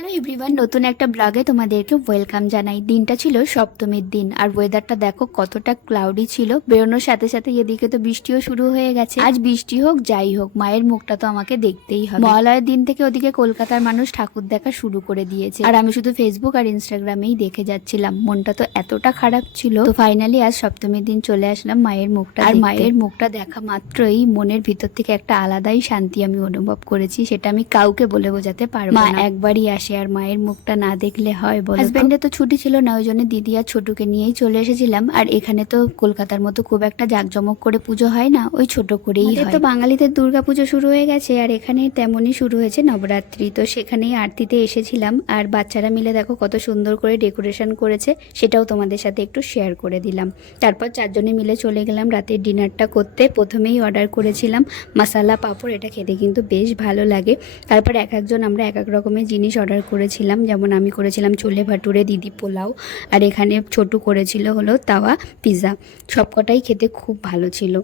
Hello everyone, নতুন একটা ব্লগে তোমাদেরকে ওয়েলকাম জানাই। দিনটা ছিল সপ্তমীর দিন আর ওয়েদারটা দেখো কতটা ক্লাউডি ছিল। বেরোনোর সাথে সাথে এদিকে তো বৃষ্টিও শুরু হয়ে গেছে। আজ বৃষ্টি হোক যাই হোক, মায়ের মুখটা তো আমাকে দেখতেই হবে। মহালয়ার দিন থেকে ওদিকে কলকাতার মানুষ ঠাকুর দেখা শুরু করে দিয়েছে আর আমি শুধু ফেসবুক আর ইনস্টাগ্রামেই দেখে যাচ্ছিলাম। মনটা তো এতটা খারাপ ছিল। তো ফাইনালি আজ সপ্তমীর দিন চলে আসলাম মায়ের মুখটা, আর মায়ের মুখটা দেখা মাত্রই মনের ভিতর থেকে একটা আলাদাই শান্তি আমি অনুভব করেছি। সেটা আমি কাউকে বলে বোঝাতে পারবো না। একবারই আসে আর মায়ের মুখটা না দেখলে হয় বলো? হাজবেন্ডের তো ছুটি ছিল না, ওই জন্য দিদি আর ছোটুকে নিয়েই চলে এসেছিলাম। আর এখানে তো কলকাতার মতো খুব একটা জাঁকজমক করে পুজো হয় না, ওই ছোট করেই হয়। তো বাঙালিদের দুর্গা পুজো শুরু হয়ে গেছে আর এখানে তেমনই শুরু হয়েছে নবরাত্রি। তো সেখানেই আরতিতে এসেছিলাম আর বাচ্চারা মিলে দেখো কত সুন্দর করে ডেকোরেশন করেছে, সেটাও তোমাদের সাথে একটু শেয়ার করে দিলাম। তারপর চারজনে মিলে চলে গেলাম রাতের ডিনারটা করতে। প্রথমেই অর্ডার করেছিলাম মশালা পাঁপড়, এটা খেতে কিন্তু বেশ ভালো লাগে। তারপর এক একজন আমরা এক এক রকমের জিনিস অর্ডার করেছিলাম, যেমন আমি করেছিলাম ছোলে ভাটুরে, দিদি পোলাও, আর এখানে ছোটু করেছিল হলো তাওয়া পিৎজা। সবকটাই খেতে খুব ভালো ছিল।